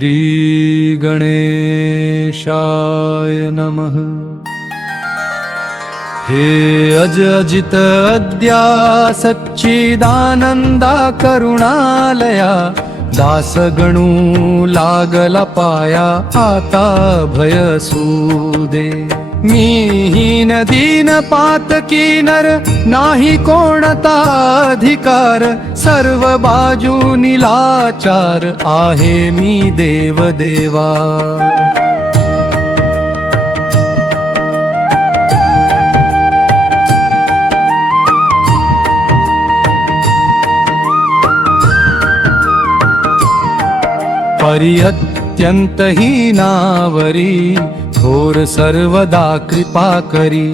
श्री गणेशाय नमः। हे अज अजित अद्या सच्चिदानंदा करुणालया, दास गणू लागला पाया आता भय सूदे। मी हीन दीन पातकी नर, नाही कोणता अधिकार, सर्व बाजूनी लाचार आहे मी देव देवा। परी अत्यंत हीनावरी, थोर सर्वदा कृपा करी।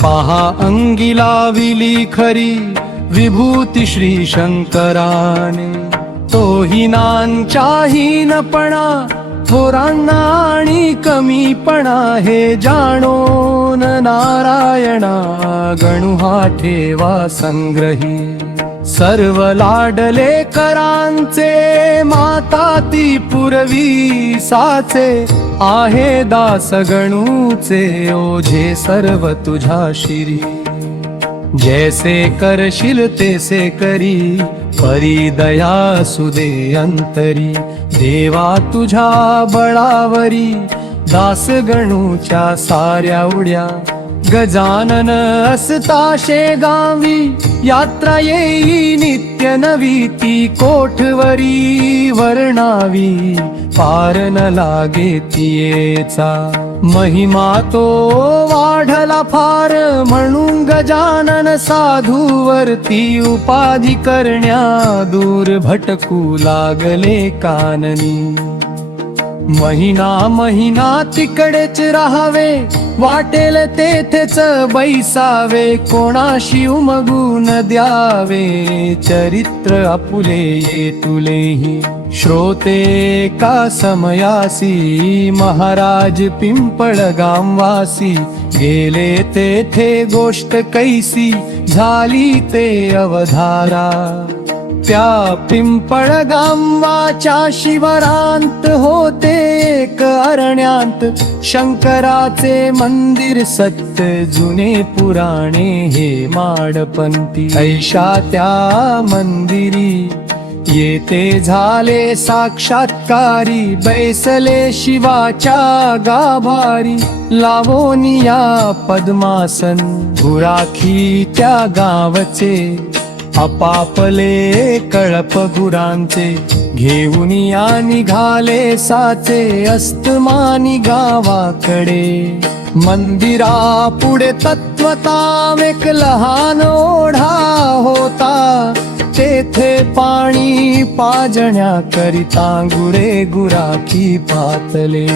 पहा अंगी लाविली खरी, विभूती श्री शंकराने। तो हीनांच्या हीनपणा, थोरांना आणि कमीपणा, हे जाणोन नारायणा गणू हा ठेवा संग्रही। सर्व लाडले करांचे, माता ती पुरवी साचे। आहे दास गणूचे ओझे सर्व तुझ्या शिरी। जैसे करशील तेसे करी, परी दया सुदे अंतरी। देवा तुझ्या बळावरी, दास गणूच्या साऱ्या उड्या। गजानन असता शेगावी, यात्रा येई नित्य नवी। ती कोठवरी वर्णावी, पार न लागे तियेचा। महिमा तो वाढला फार, म्हणून गजानन साधूवरती उपाधी करण्या दूर भटकू लागले काननी। महिना महिना तिकडेच राहावे, वाटेल तेथेच बैसावे। कोणाशी उमगून द्यावे, चरित्र आपुले येतुलेही। श्रोते का समयासी, महाराज पिंपळगामवासी। गेले तेथे गोष्ट कैसी, झाली ते अवधारा। त्या पिंपळगामवाच्या शिवारांत होते एक अरण्यांत, शंकराचे मंदिर सत्य जुने पुराणे हे माडपंती। ऐशा त्या मंदिरी येते झाले साक्षात्कारी। बैसले शिवाच्या गाभारी, लावोनिया पद्मासन। गुराखी त्या गावचे, आपापले कळप गुरांचे। घेऊन या निघाले साचे, अस्तमानी गावाकडे। मंदिरा पुढे तत्वता एक लहान ओढा होता। तेथे पाणी पाजण्याकरिता गुरे गुराखी पातले।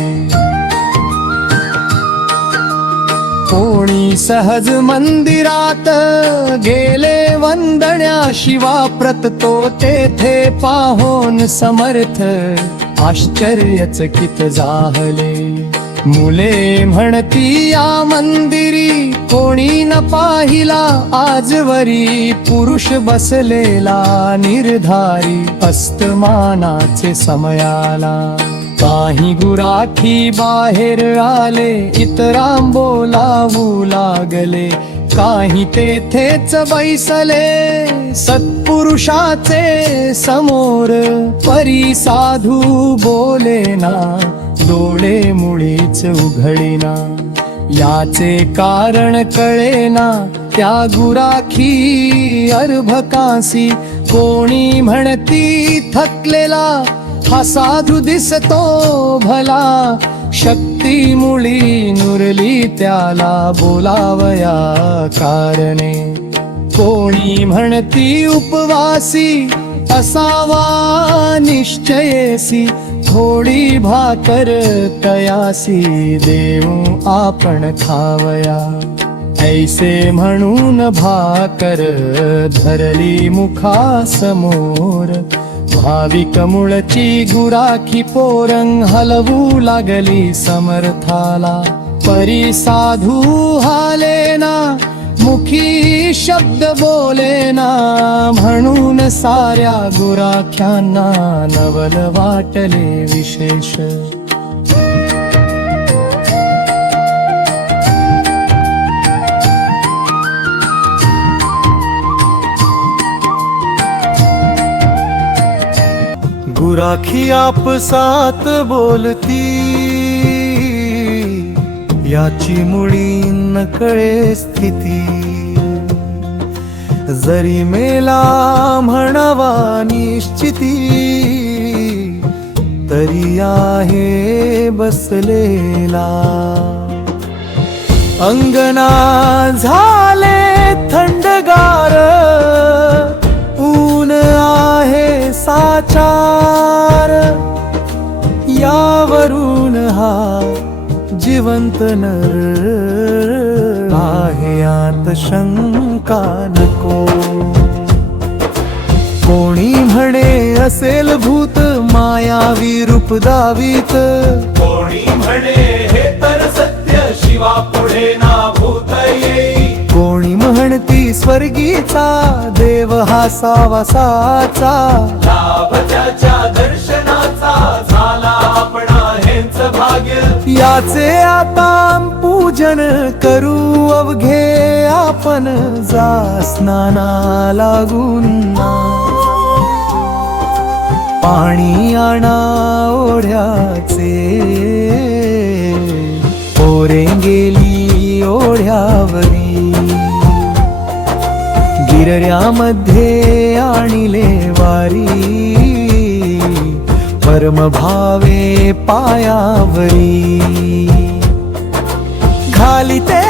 कोणी सहज मंदिरात गेले वंदण्या शिवाप्रत। तो तेथे पाहोन समर्थ, आश्चर्यचकित झाले। मुले म्हणती या मंदिरी, कोणी न पाहिला आजवरी। पुरुष बसलेला निर्धारी, अस्तमानाचे समयाला। काही गुराखी बाहेर आले, इतरां बोलावू लागले। काही तेथेच बैसले सत्पुरुषाचे समोर। परी साधू बोलेना, डोळे मुळीच उघडेना। याचे कारण कळेना त्या गुराखी अर्भकासी। कोणी म्हणती थकलेला, हा साधू दिसतो भला। शक्ती मुळी नुरली त्याला, बोलावया कारणे। कोणी म्हणती उपवासी, असावा निश्चयेसी। थोडी भाकर तयासी, देऊ आपण खावया। ऐसे म्हणून भाकर धरली मुखासमोर। भाविक मुळची गुराखी पोरं हलवू लागली समर्थाला। परी साधू हालेना, मुखी शब्द बोलेना, म्हणून साऱ्या गुराख्यांना नवल वाटले विशेष. गुराखी आपसात बोलती, याची मुळी नकळे स्थिती. जरी मेला म्हणावा निश्चिती, तरी आहे बसलेला. अंगणा झाले थंडगार, ऊन आहे साचार. यावरून हा जिवंत नर आहे, यात शंका नको. कोणी म्हणे असेल भूत, मायावी रूप दावीत. कोणी म्हणे हे तर सत्य, शिवा पुढे ना भूत येई. कोणी म्हणती स्वर्गीचा देव हा सावासाचा. लाभ त्याच्या दर्शनाचा, झाला आपणा हेच भाग्य. याचे आता पूजन करू अवघे आपण, जा स्नाना लागून ना. पाणी आणा ओढ्याचे, पोरे गेली ओढ्यावरी. गिरऱ्यामध्ये आणिले वारी, परमभावे पायावरी. खाली ते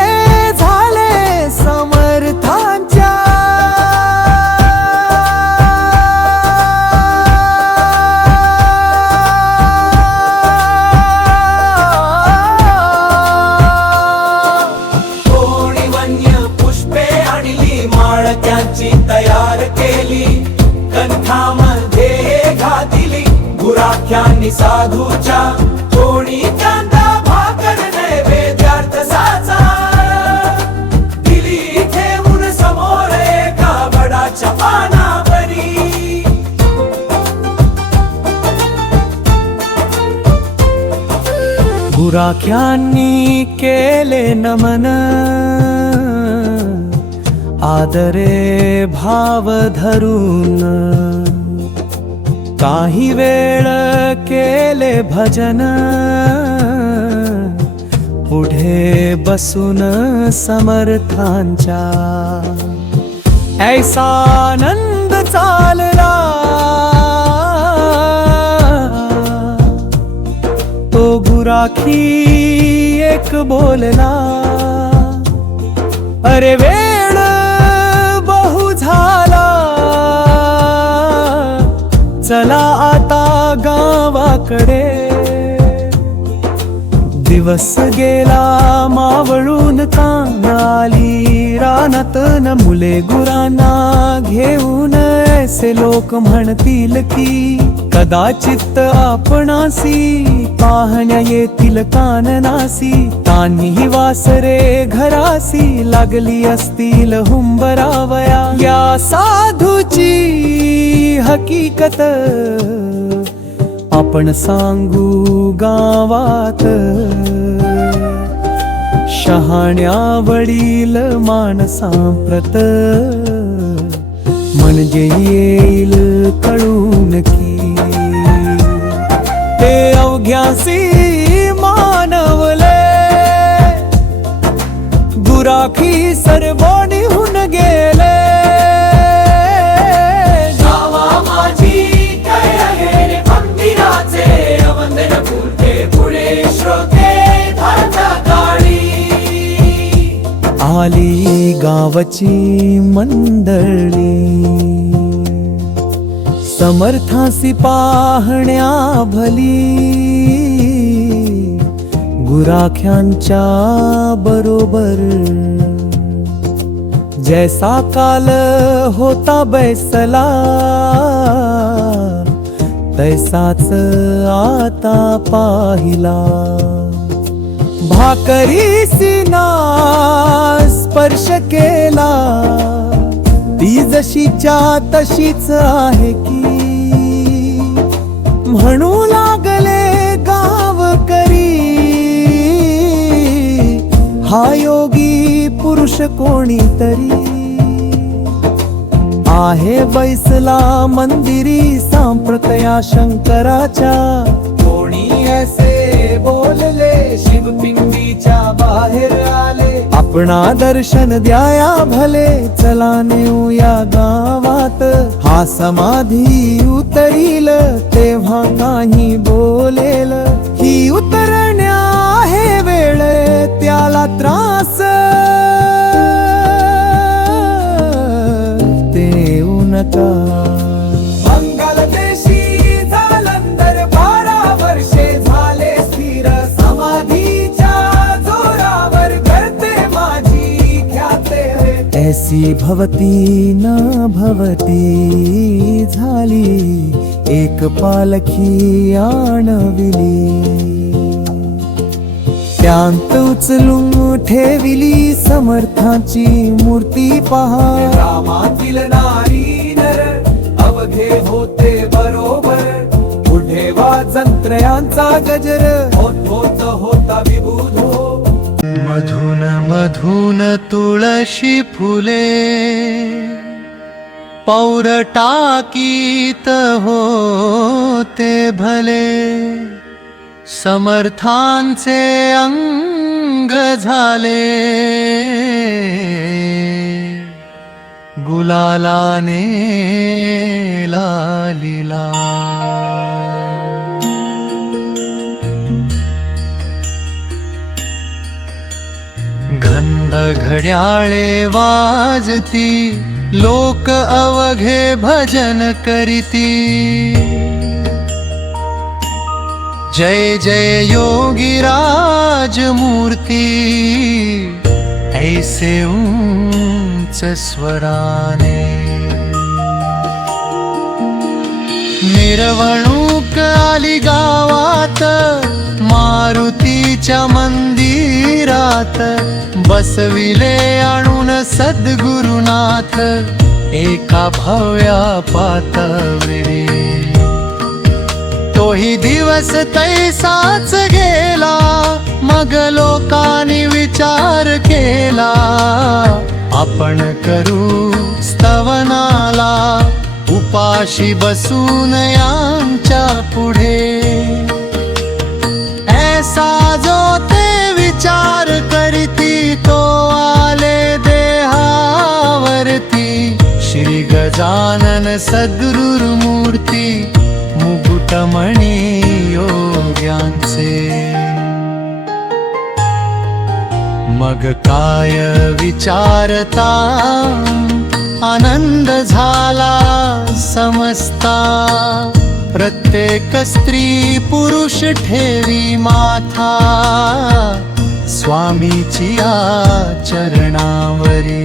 झाले समर्थांच्या, कोणी वन्य पुष्पे आणली, माळक्यांची तयार केली. कंठामध्ये घातली गुराख्यांनी साधूच्या. कोणी कांदा भाकर नैवेद्यार्थ साचा, दिली ठेवून समोर एका वडाच्या पानावरी. गुराख्यांनी केले नमन, आदरे भाव धरून. काही वेळ केले भजन, पुढे बसून समर्थांच्या. ऐसा आनंद चालला, तो गुराखी एक बोलला. अरे वेळ बहु झाला, चला आता गावाकडे. दिवस गेला मावळून, कान आली रानातन. मुले गुरांना घेऊन ऐसे लोक म्हणतील की, कदाचित आपणासी पाहण्या येतील काननासी. तान्ही वासरे घरासी, लागली असतील हुंबरावया. या साधूची हकीकत आपण सांगू गावात. शहाण्या वडील माणसांप्रत, म्हणजे येईल कळून की. ते अवघ्यासी मानवले, गुराखी सर्व निहून गेले. गावा माझी काय आहे रे मंदिराचे, अवंदन पुरते पुढे श्रोते धारता काळी. आली गावची मंडळी, समर्थासी पाहण्या भली. गुराख्यांच्या बरोबर, जैसा काल होता बैसला, तैसाच आता पाहिला. भाकरी सीना स्पर्श केला ती जशीच्या तशीच आहे की म्हणू लागले गावकरी हा योगी पुरुष कोणीतरी आहे बैसला मंदिरी सांप्रतया शंकराच्या कोणी असे बोलले शिवपिंडीच्या बाहेर आले आपणा दर्शन द्याया भले चला नेऊया गावात हा समाधी उतरील तेव्हा काही बोलेल ही उतरण्या आहे वेळ त्याला त्रास देऊ नका मंगल देशी जालंधर 12 वर्षे झाले स्थिर समाधीच्या जोरावर करते माझी ख्याते ऐसी भवती न भवती झाली एक पालखी आणविली त्यांत उचलून ठेविली समर्थाची मूर्ती पहा रामातील नारी नर अवघे होते बरोबर पुढे वाजंत्र्यांचा गजर होत होता विबुध मधून मधून तुळशी फुले पौर टाकीत होते भले समर्थांचे अंग झाले गुलालाने लालीला घंट घड्याळे वाजती लोक अवघे भजन करीती जय जय योगी राज मूर्ती ऐसे उंच स्वराने मिरवणूक आली गावात मारुतीच्या मंदिरात बसविले आणून सद्गुरुनाथ एका भव्या पातळी तोही दिवस तैसाच गेला मग लोकांनी विचार केला आपण करू स्तवनाला उपाशी बसून यांच्या पुढे ऐसा जो ते विचार करीती तो आले देहावरती श्री गजानन सद्गुरुमूर्ती मुकुटमणी योग्यांचे मग काय विचारता आनंद झाला समजता प्रत्येक स्त्री पुरुष ठेवी माथा स्वामीची चरणावरी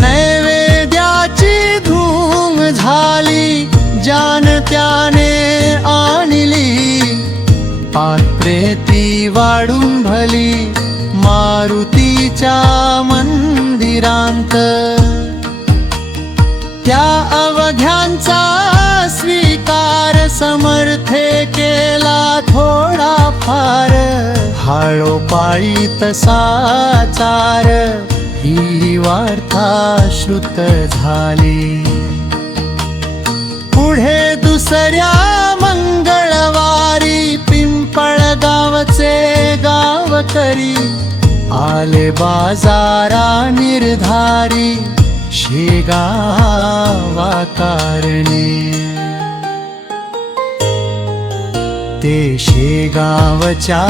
नैवेद्याची धूम झाली जान त्याने आणली पात्रे ती वाढून भली मारुतीच्या मंदिरांत त्या अवघ्यांचा स्वीकार समर्थे केला थोडा फार हाळोपाळी तसाचार ही वार्ता श्रुत झाली पुढे दुसऱ्या मंगळवारी पिंपळगावचे गावकरी आले बाजारा निर्धारी शेगावा कारणे ते शेगावच्या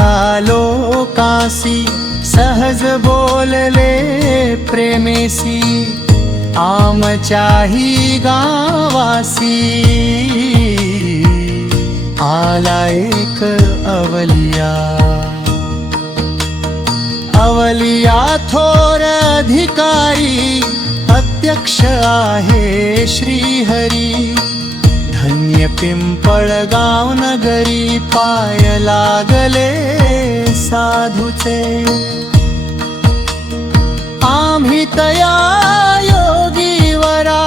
लोकासी सहज बोलले प्रेमेसी आमच्याही गावासी आला एक अवलिया थोर अधिकारी अध्यक्ष आहे श्रीहरी धन्य पिंपळगाव नगरी पाय लागले साधूचे आम्ही तया योगीवरा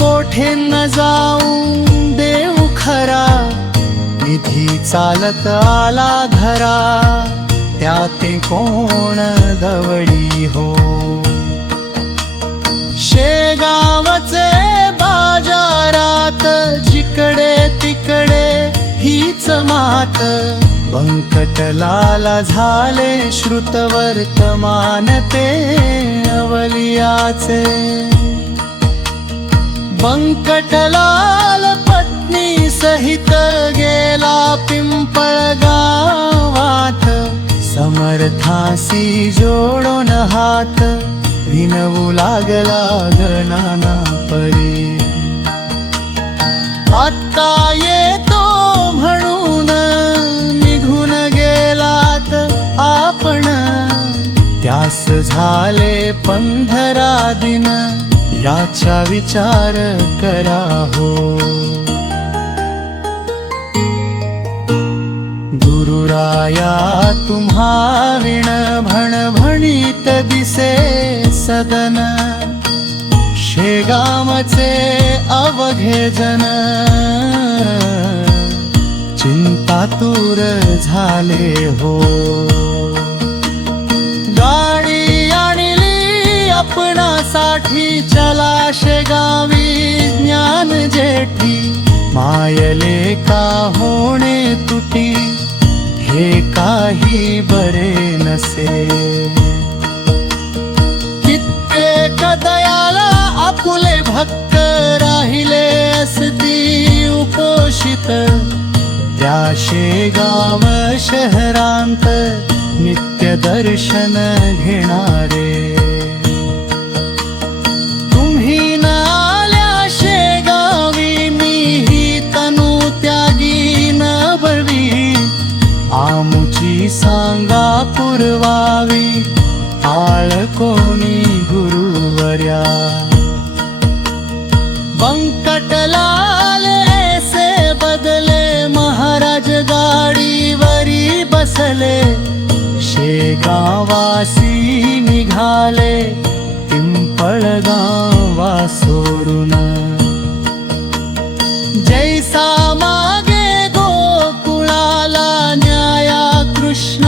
कोठे न जाऊन देऊ खरा निधी चालत आला घरा त्याते कोण दवडी हो शेगावचे बाजारात जिकडे तिकडे हीच मात बंकटलाला झाले श्रुत वर्तमान ते अवलियाचे बंकटलाल पत्नी सहित गेला पिंपळ गावात समर्थासी जोडून हात विनवू लागला गणाना परी आता येतो म्हणून निघून गेलात आपण त्यास झाले 15 दिन याचा विचार करा हो गुरुराया तुम्हा विण भणभणीत दिसे सदन शेगावचे अवघे जन चिंतातूर झाले हो गाडी आणली आपणासाठी चला शेगावी ज्ञान जेठी मायले का होणे तुटी हे काही बरे नसे कित्येक दयाला आपुले भक्त राहिले असती उपोषित त्या शेगाव शहरांत नित्य दर्शन घेणारे तुम्ही न आल्या शेगावी मीही तनु त्यागी न बळवी आमुची सांगा पुरवावी आळ कोणी गुरुवर्या बंकटलाल ऐसे बदले महाराज गाडीवरी बसले शेगावासी निघाले पिंपळ गावा सोडून जैसा मागे गोकुळाला न्याया कृष्ण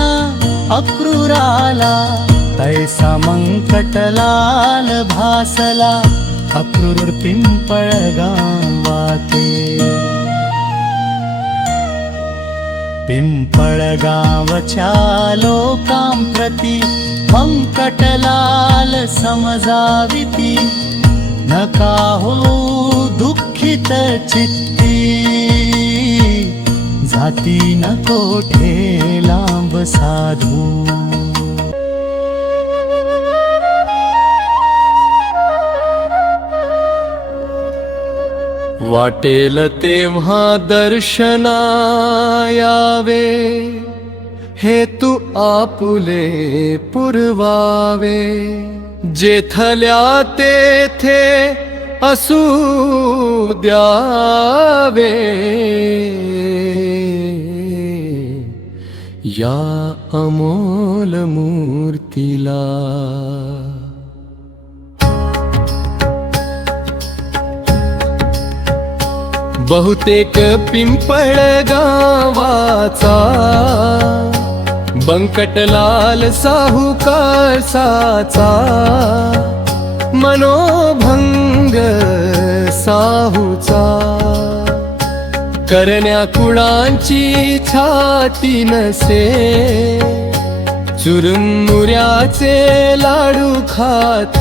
अक्रूराला तैसा मंकटलाल भासला अक्रूर पिंपळ गावाते पिंपळ गावच्या लोकांप्रती मंकटलाल समजाविती नका हो दुःखित चित्ती जाती न कोठे लांब साधू वाटेल तेव्हा दर्शना यावे हेतू आपुले पुरवावे जेथल्या तेथे असू द्यावे या अमोल मूर्तीला बहुतेक पिंपळ गावाचा बंकटलाल साहुकार साचा मनोभंग साहूचा करण्या कुळांची छाती नसे चुरमुऱ्याचे लाडू खात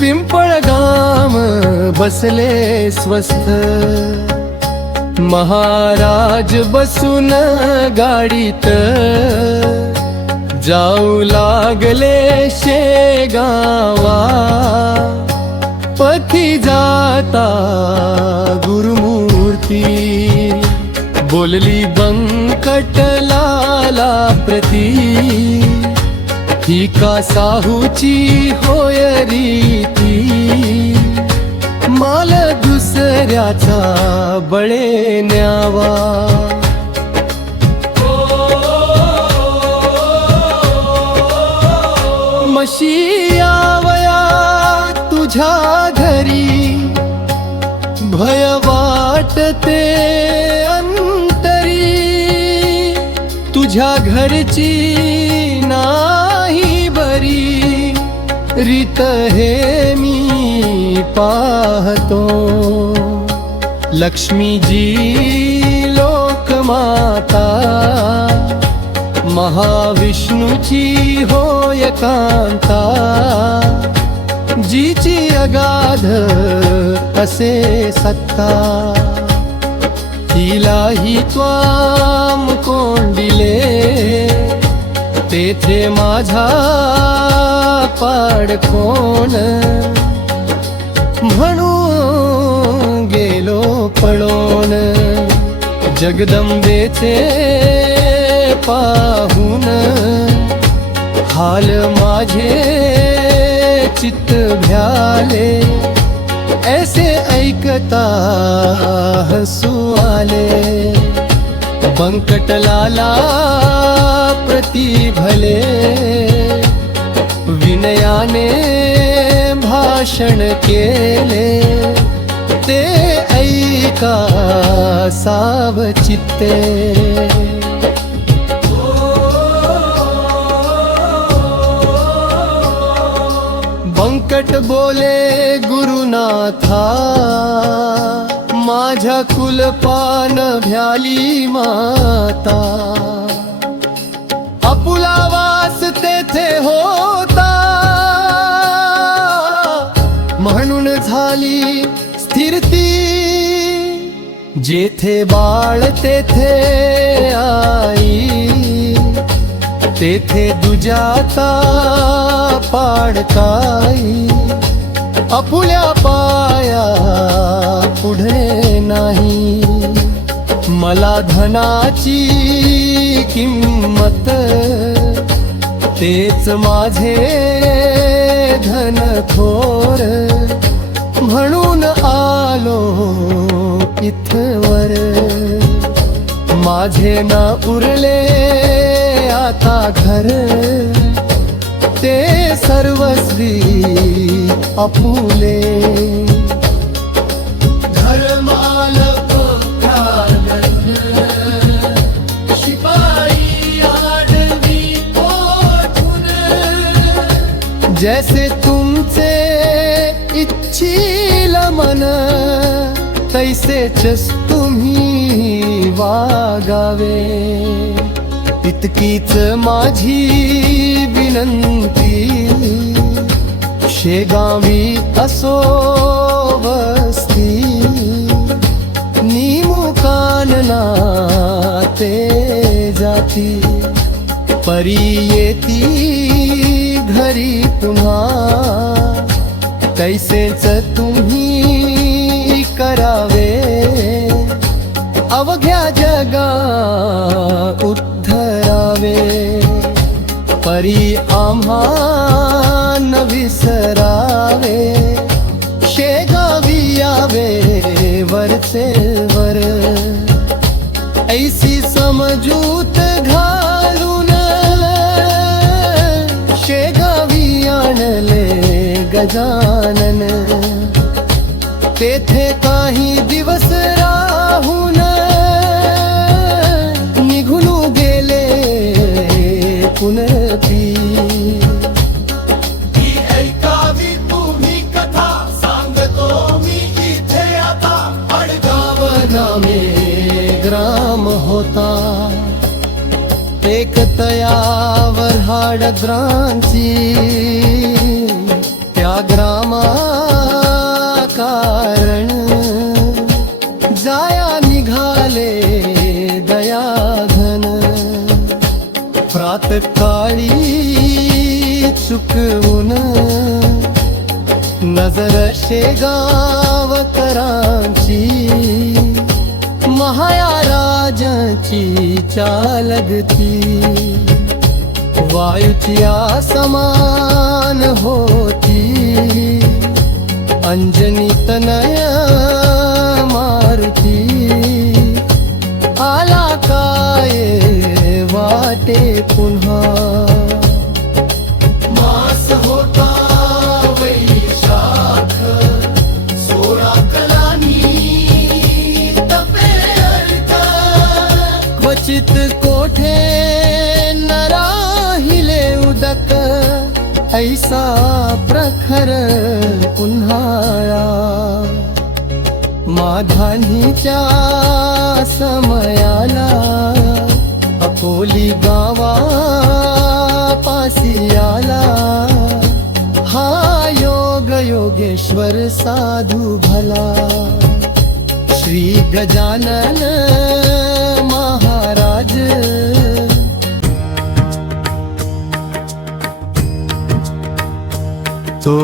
पिंपळ गाम बसले स्वस्थ महाराज बसून गाडीत जाऊ लागले शेगावा पथी जाता गुरुमूर्ती बोलली बंकटलाला प्रती ही का साहूची होय रीती माल दुसऱ्याचा बळे न्यावा म्हशी यावया तुझ्या घरी, भय वाटते अंतरी, तुझ्या घरची नाही बरी, रीत हे मी पाहतो. लक्ष्मीजी लोकमाता, महाविष्णूची होय कांता, जीची अगाध असे सत्ता, तिलाही त्वाम कोंडिले, तेथे माझा पाड कोण, म्हणून गेलो पळून. जगदंबेचे पाहून हाल माझे चित्त भ्याले, ऐसे ऐकता हसू आले. बंकटलाला प्रतिभले, विनयाने भाषण केले, ते ऐका सावचित्ते. बंकट बोले गुरुनाथा, माझ्या कुलपान भ्याली माता, आपुला वास तेथे होता, म्हणून झाली स्थिरती, जेथे बाळ तेथे आई, तेथे दुजाता पाडकाई, आपुल्या पाया पुढे नाही. मला धनाची किंमत, तेच माझे धन थोर, म्हणून आलो इथवर. माझे न उरले आता घर, ते सर्वस्वी आपुले. घरमालक शिपाई आडवी कोठून, जैसे तुमचे इच्छिल मन, तैसेच तुम्ही वागावे. इतकीच माझी विनंती, शेगावी असो वस्ती, निमुकानना ते जाती, परी येती घरी तुम्हा, तैसेच तुम्ही करावे. अवघ्या जगा उद्धरावे, परी आम्हा न विसरावे. शेगावी यावे वरचे वर, ऐसी समजूत घालून, शेगावी आणले गजानन. तेथे काही दिवस राहून निघून गेले पुनरती. ऐकावी तुम्ही कथा, सांगतो मी इथे आता. अडगाव नामे ग्राम होता, एक तयावर हाडद्रांची, त्या ग्रामा कारण जाया निघाले दयाघन. प्रातकाळी चुकवून नजर शेगाव करांची, महाराजांची चालगती. वायूची समान होती, अंजनी तनया मारुती. आला काय वाटे पुन्हा, मास क्वचित कोठे न राहिले उदक, ऐसा प्रखर उन्हाळा. माधानीच्या समयाला अकोली गावा पासी आला. हा योग योगेश्वर साधू भला, श्री गजानन महाराज. तो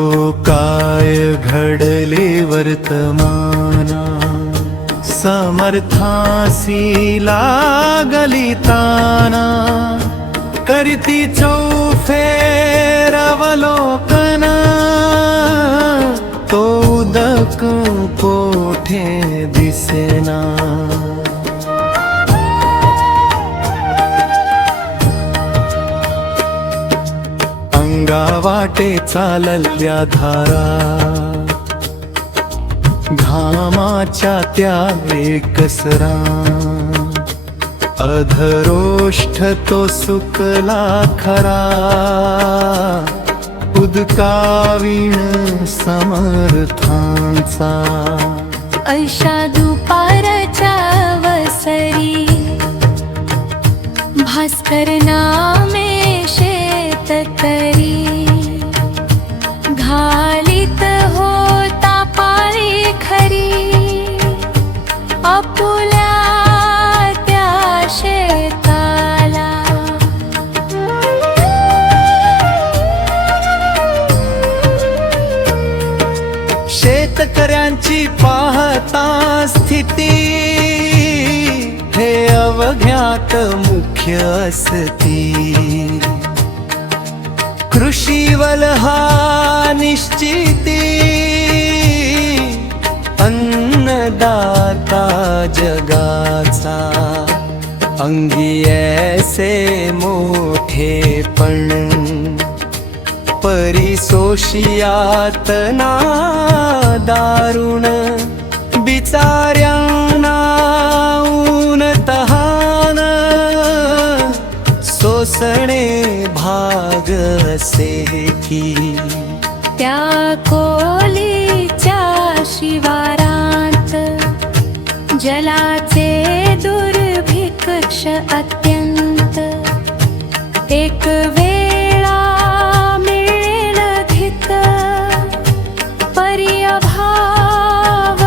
काय घडले वर्तमाना, समर्थासी लागली ताना. करती चौफेरवलोकन, तो उदक कोठे दिसेना. अंगावाटे चालल्या धारा, घामाच्या त्या एकसरा. अधरोष्ठ तो सुकला खरा, उदकाविण समर्थांचा. अशा दुपारच्या वसरी भास्कर नामे शेतकरी. घालीत होता पाळी खरी, आपुल्या त्या शेताला. शेतकऱ्यांची पाहता स्थिती, हे अवघ्यात मुख्य असती. कृषीवल हा निश्चिती, अन्नदाता जगाचा. अंगी ऐसे मोठेपण, परिसोषियात ना दारुण. बिचाऱ्यांना ऊन तहान, सोसणे भाग असे की. त्या कोलीच्या शिवारात जलाचे दुर्भिक्ष अत्यंत. एक वेळा मिळेल घित, परी अभाव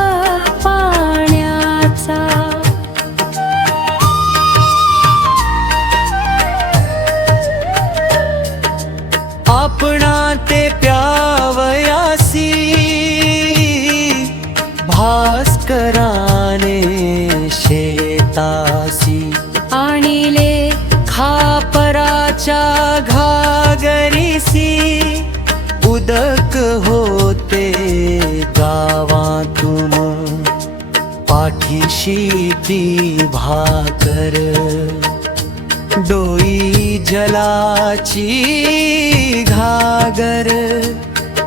पाण्याचा. आपणा ते प्यावयासी, भास्कराने शेतासी. आणिले खापराच्या घागरीसी, उदक होते गावातून. पाठीशी ती भाकर, डोई जलाची घागर.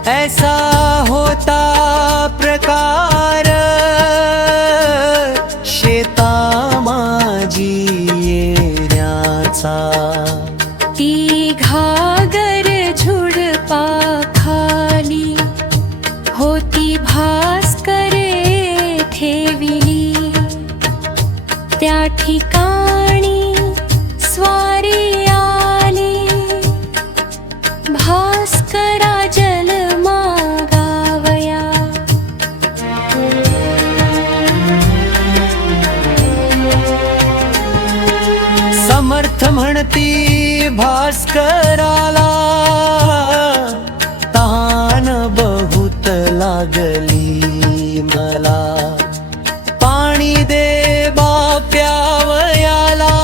ऐसा होता प्रकार, शेता माझी येण्याचा. ती घागर झुडपा खाली होती भास्करे ठेविली. त्या ठिकाणी स्वारी आली, भास्करा जल मागावया. समर्थ म्हणती भास्कराला, तहान बहुत लागली मला. पाणी दे बाप्यावयाला,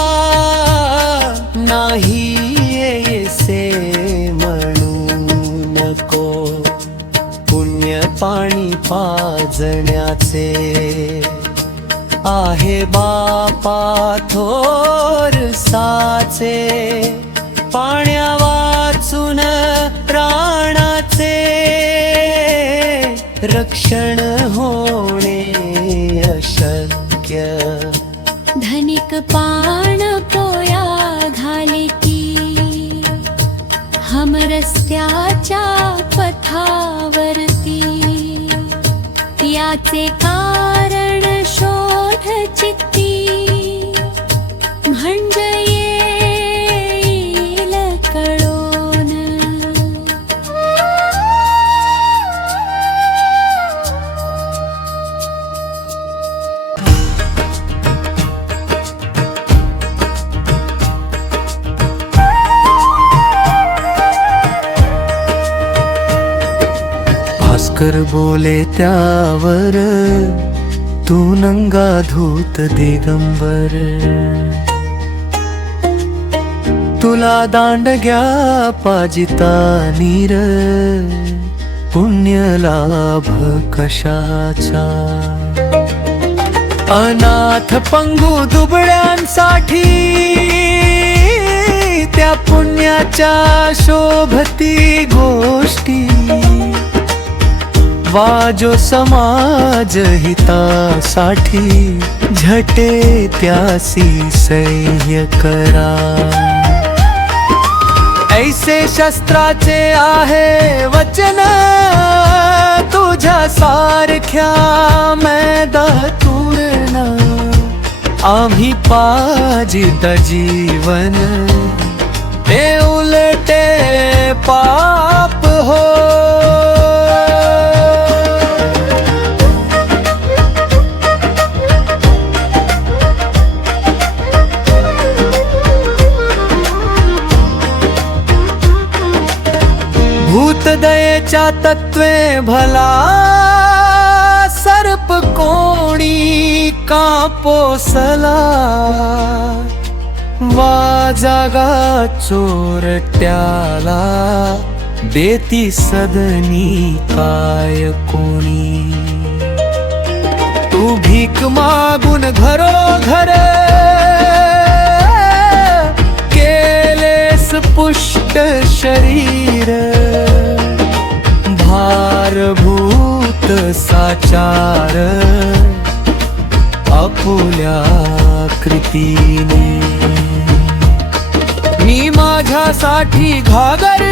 नाही येसे म्हणू नको. पुण्य पाणी पाजण्याचे, आहे बापा थोर साचे. पाण्या वाचून प्राणाचे, रक्षण होणे अशक्य. धनिक एक पान पोया घाली ती हमरस्त्याच्या पथावरती याचे कारण शोध चित्ती म्हणजे येईल कळोन भास्कर बोले त्यावर तू नंगा धूत दिगंबर तुला दांडग्या पाजिता नीर पुण्य लाभ कशाचा अनाथ पंगू दुबळ्यांसाठी त्या पुण्याच्या शोभती गोष्टी वाजो समाज हितासाठी झटे त्यासी सह्य करा ऐसे शस्त्राचे आहे वचन तुझ्या सारख्या मैदातून आम्ही पाजित जीवन ते उलटे पाप हो भूतदयेच्या तत्वे भला सर्प कोणी का पोसला वा जागा चोरट्याला देती सदनी काय कोणी तू भीक मागून घरोघर केलेस पुष्ट शरीर भारभूत साचार आपुल्या कृतीने मी माझ्यासाठी घागर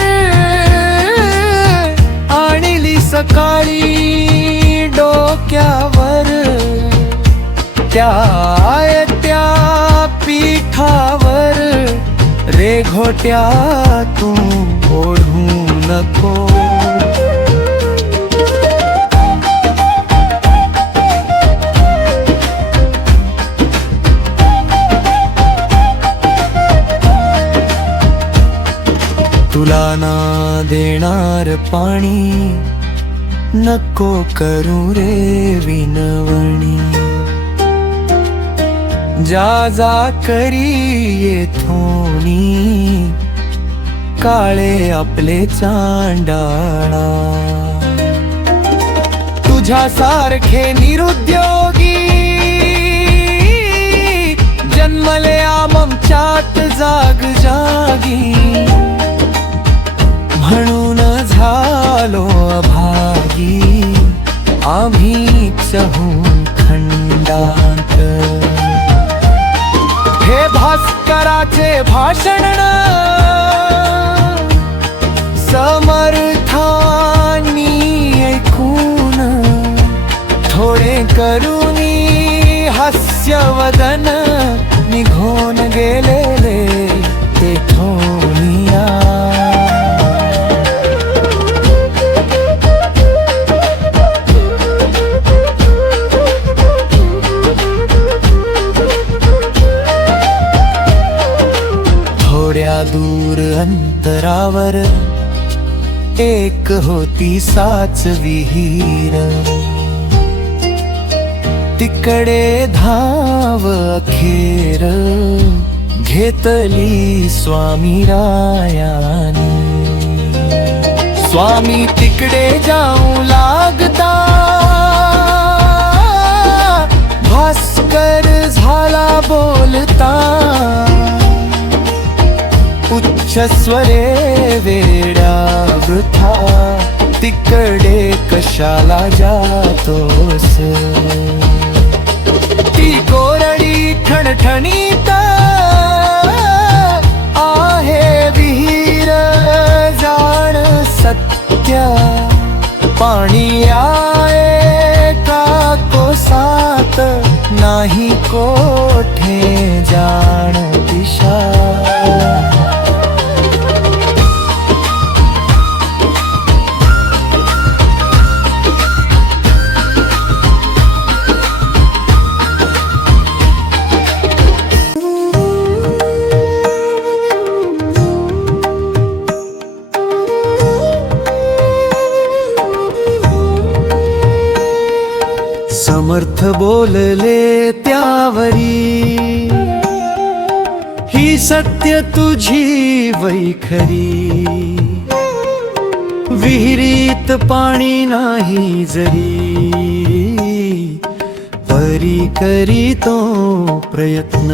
आणली सकाळी डोक्यावर त्या पीठावर रेघोट्या तू ओढू नको तुला ना देणार पाणी नको करू रे विनवणी जा जा करी येथोनी काळे आपले चांडाळा तुझ्या सारखे निरुद्योगी जन्मले आमच्यात जाग जागी म्हणून झालो अभागी आम्ही चहून खंडांत हे भास्कराचे भाषण समर्थांनी ऐकून थोडे करुणी हास्यवदन निघून गेलेले तेथोनिया दूर अंतरावर एक होती साच विहीर तिकडे धाव अखेर घेतली स्वामी रायानी स्वामी तिकडे जाऊ लागता भास्कर झाला बोलता उच्च स्वरे वेड्या वृथा तिकडे कशाला जातोस ती कोरडी ठणठणीत आहे विहीर जाण सत्य पाणी आहे का कोसात नाही कोठे जाण दिशा समर्थ बोलले त्यावरी ही सत्य तुझी वैखरी विहिरीत पाणी नाही जरी परी करीतो प्रयत्न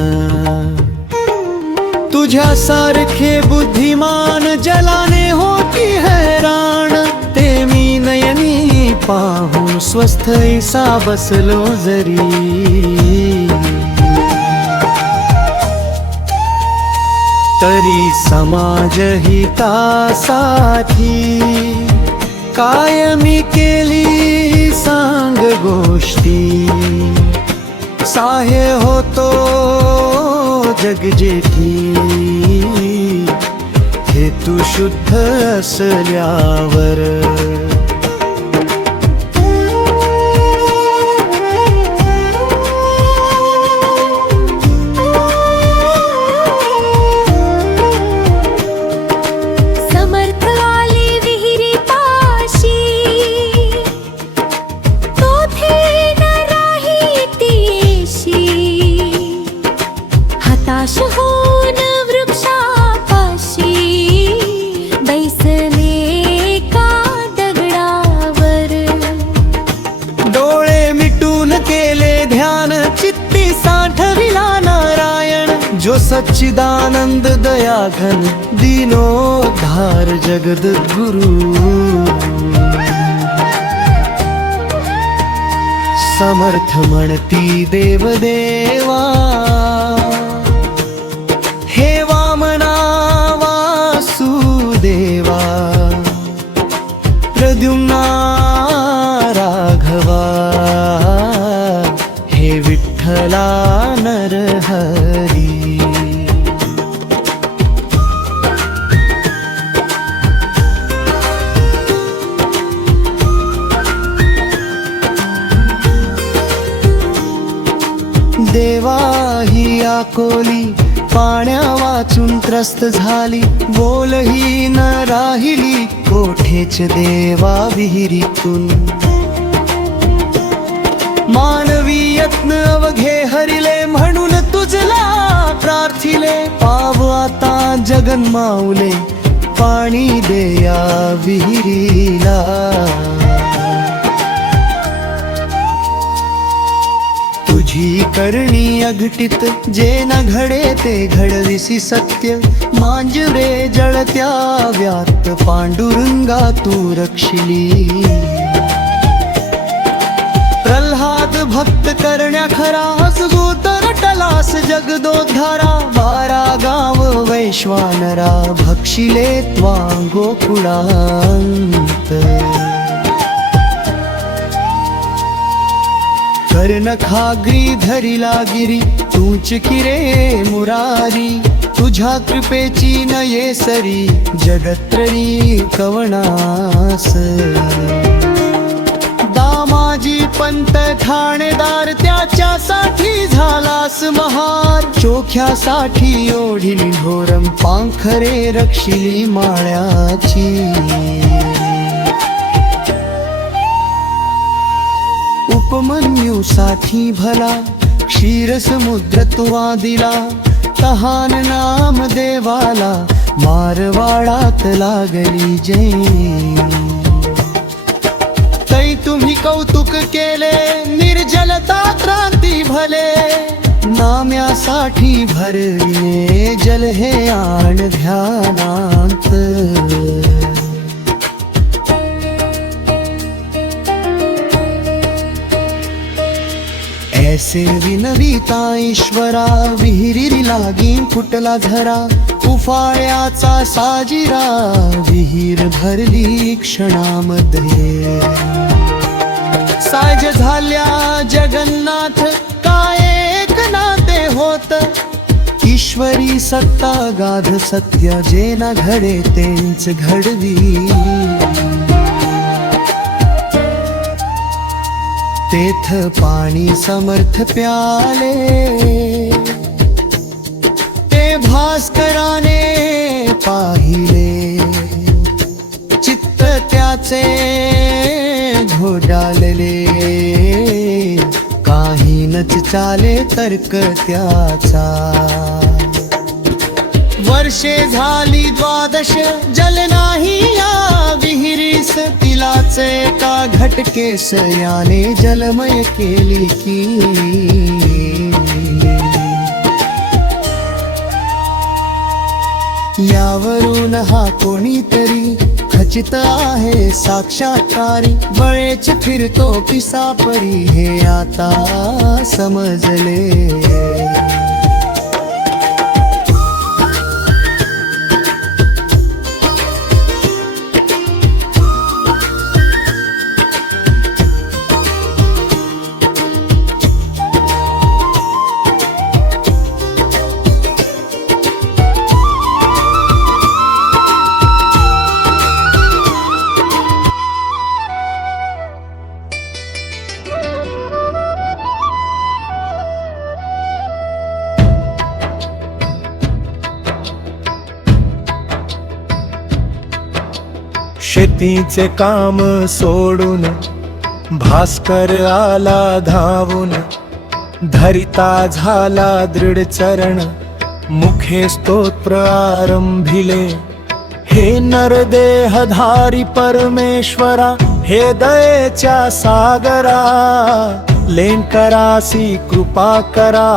तुझ्यासारखे बुद्धिमान जलाने होती हैराण ते मी नयनी पाहून स्वस्थ ऐसा बसलो जरी तरी समाज हितासाठी कायमी केली सांग गोष्टी सहाय्य होतो जग जेठी हे तू शुद्ध असल्यावर हताश होऊन वृक्षापाशी बैसले का दगडावर डोळे मिटून केले ध्यान चित्ती साठविला नारायण जो सच्चिदानंद दयाघन दीनोद्धार जगद्गुरु समर्थ म्हणती देवदेवा हे वामना वासुदेवा प्रद्युम्ना राघवा हे विठ्ठला नरहरी देवा ही आकोली पाण्या वाचून त्रस्त झाली बोलही न राहिली कोठेच देवा विहिरीतून मानवी यत्न अवघे हरिले म्हणून तुझला प्रार्थिले पाव आता जगन माऊले पाणी देया विहिरीला तुझी करणी अघटित जे न घडे ते घडविसी सत्य मांजरे जळत्या व्यात पांडुरंगा तू रक्षिली प्रल्हाद भक्त करण्या खरास गोतर टलास जगदोद्धारा 12 गाव वैश्वानरा भक्षिले त्वा गोकुळांत कर्णखाग्री धरिला गिरी तूच किरे मुरारी तुझ्या कृपेची नये सरी जगत्रयी कवनास दामाजी पंत ठाणेदार त्याच्यासाठी झालास महार चोख्यासाठी ओढिली घोरम पांखरे रक्षिली माळ्याची उपमन्यू साठी भला क्षीर समुद्र तुवा दिला तहान नाम देवाला मारवाडात लागली जैनी तै तुम्ही कौतुक केले निर्जलता क्रांती भले नाम्यासाठी भरले जल हे आण ध्यानांत तसे विनविता ईश्वरा, विहिरी लागी फुटला झरा, उफाळ्याचा साजिरा, विहीर भरली क्षणामध्ये. साज झाल्या जगन्नाथ, काय एक नाते होत, ईश्वरी सत्ता गाध सत्य, जे ना घडे तेच घडवी. तेथ पाणी समर्थ प्याले, ते भास्कराने पाहिले, चित्त त्याचे घोडाळले, काही नच चाले तर्क त्याचा. वर्षे झाली 12, जल नाही या विहिरीस, तिलाचे का घटकेस याने जलमय केली की. यावरून हा कोणीतरी खचित आहे साक्षात्कारी, बळेच फिरतो पिसापरी, हे आता समजले. शेतीचे काम सोडून भास्कर आला धावून, धरिता झाला दृढ चरण, मुखे स्तोत्र आरंभिले. हे नरदेहधारी परमेश्वरा, हे दयेच्या सागरा, लेंकरासी कृपा करा,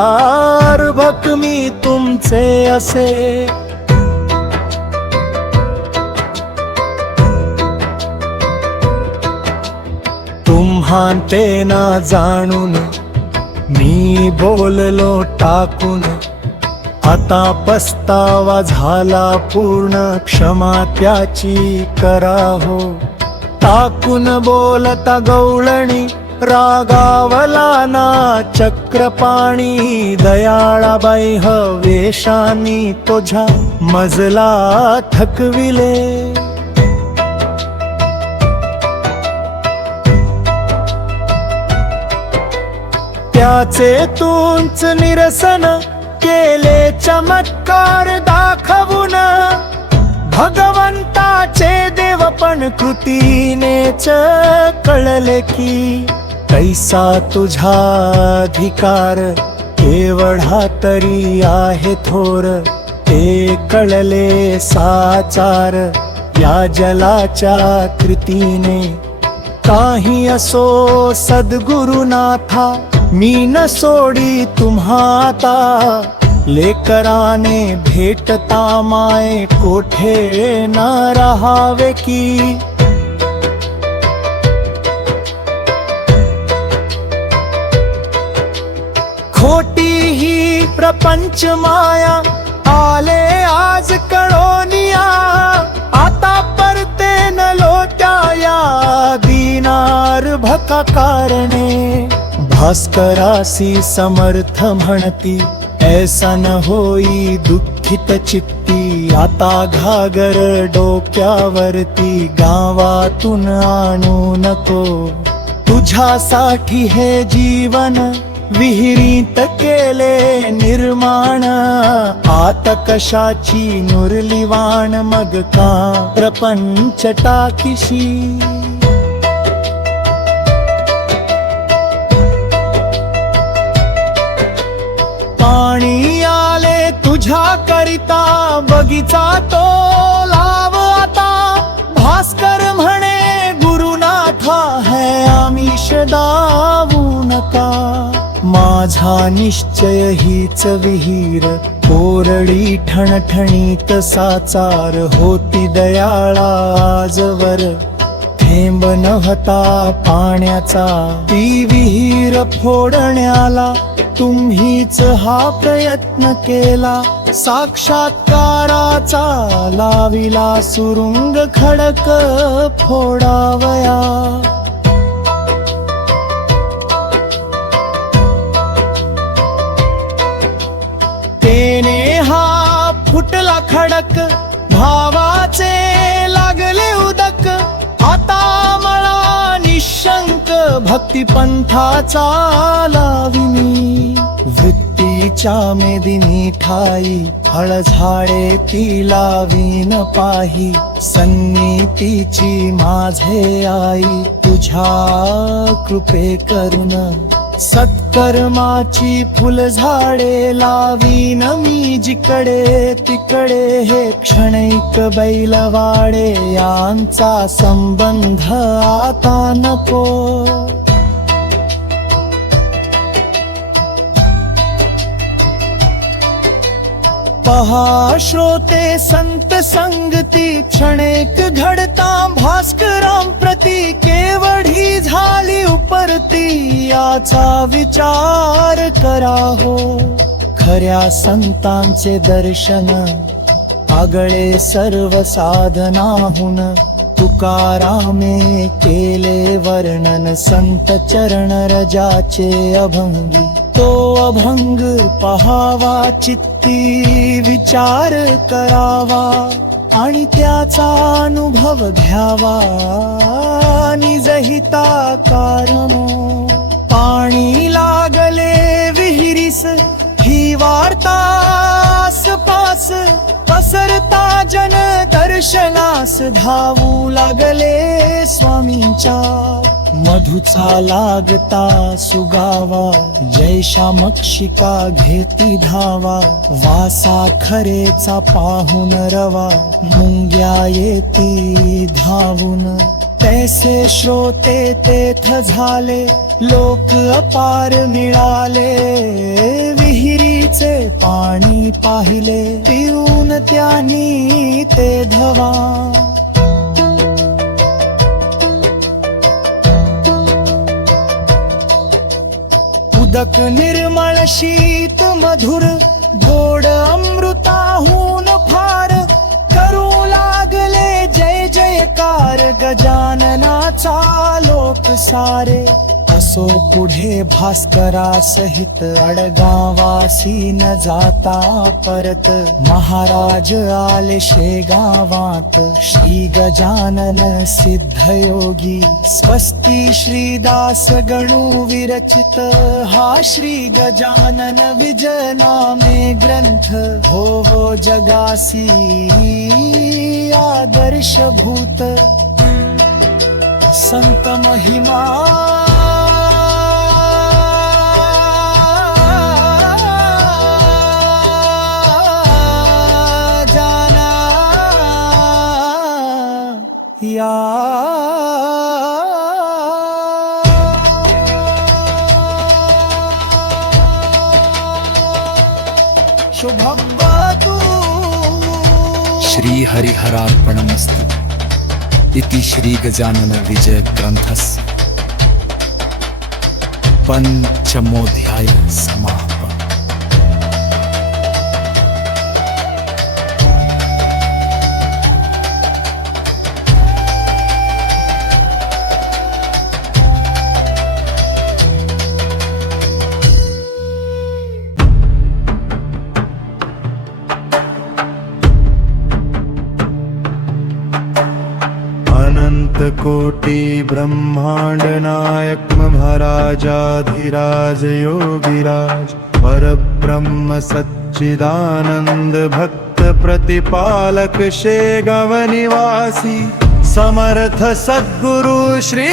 अर्भक मी तुमचे असे. तुम्हांते ना जाणून मी बोललो टाकून, आता पस्तावा झाला पूर्ण, क्षमा त्याची करा हो. टाकून बोलता गवळणी, रागावला ना चक्रपाणी, दयाळाबाई हवेशानी तुझ्या मजला थकविले. त्याचे तूच निरसन केले चमत्कार दाखवून, भगवंताचे देवपण कृतीनेच कळले की. कैसा तुझा अधिकार, केवढा तरी आहे थोर, ते कळले साचार या जलाच्या कृतीने. काही असो सद्गुरुनाथा, मी न सोडी तुम्हाता, लेकराने भेटता माय कोठे न राहावे की. खोटी ही प्रपंच माया, आले आज कळोनिया, आता परते न लोट्या या दीनार भका कारणे. भास्करासी समर्थ म्हणती, ऐसा न होई दुःखित चित्ती, आता घागर डोक्यावरती, गावातून आणू नको. तुझ्यासाठी हे जीवन विहिरीत केले निर्माण, आत कशाची नुरलीवाण, मग का प्रपंच टाकीशी. पाणी आले तुझ्या करिता, बगीचा तो लाव आता, भास्कर म्हणे गुरुनाथा, है आमिष दावू नका. माझा निश्चय हीच विहीर, कोरडी ठणठणीत साचार, होती दयाळा आजवर, थेंब नव्हता पाण्याचा ती विहीर फोडण्याला तुम्हीच हा प्रयत्न केला साक्षात्काराचा लाविला सुरुंग खडक फोडावया तेने हा फुटला खडक भावाचे लागले उदक आता मला निशंक भक्तिपंथाचा लाविनी वृत्तीच्या मेदिनी ठाई फळझाडे ती लावीन पाही सन्नितीची माझे आई तुझ्या कृपे करुण सत्कर्माची फुलझाडे लावीन मी जिकडे तिकडे हे क्षणिक बैलवाडे यांचा संबंध आता नको पहा श्रोते संत संगती क्षणिक घडता भास्करां प्रती केवढी झाली उपरती याचा विचार करा हो खऱ्या संतांचे दर्शन आगळे सर्व साधनाहून तुकारामे केले वर्णन संत चरण रजाचे अभंगी तो अभंग पहावा चित्ती विचार करावा आणि त्याचा अनुभव घ्यावा निजहिता कारणो पाणी लागले विहिरीस ही वार्ता आसपास पसरता जन दर्शनास धावू लागले स्वामींच्या मधुचा लागता सुगावा जय शामक्षिका घेती धावा वासा खरेचा पाहून रवा मुंग्या येती धावून तैसे श्रोते तेथ झाले लोक अपार मिळाले विहिरीचे पाणी पाहिले पिऊन त्यांनी ते धवा उदक निर्मळ शीत मधुर गोड अमृताहून फार करू लागले जय जयकार गजाननाचा लोक सारे असो पुढे भास्करा सहित अडगावासी न जाता परत महाराज आले शेगावात श्री गजानन सिद्धयोगी स्वस्ती श्रीदास गणू विरचित हा श्री गजानन विजय नामे ग्रंथ हो जगासी आदर्शभूत संत महिमा या शुभवतु श्री हरिहरार्पणमस्तु इति श्री गजानन विजय ग्रंथस्य पंचमोऽध्याय समाप्त। अनंत कोटि ब्रह्मांड नायक महाराजाधिराज योगिराज परब्रह्म सच्चिदानंद भक्त प्रतिपालक शेगव निवासी समर्थ सद्गुरु श्री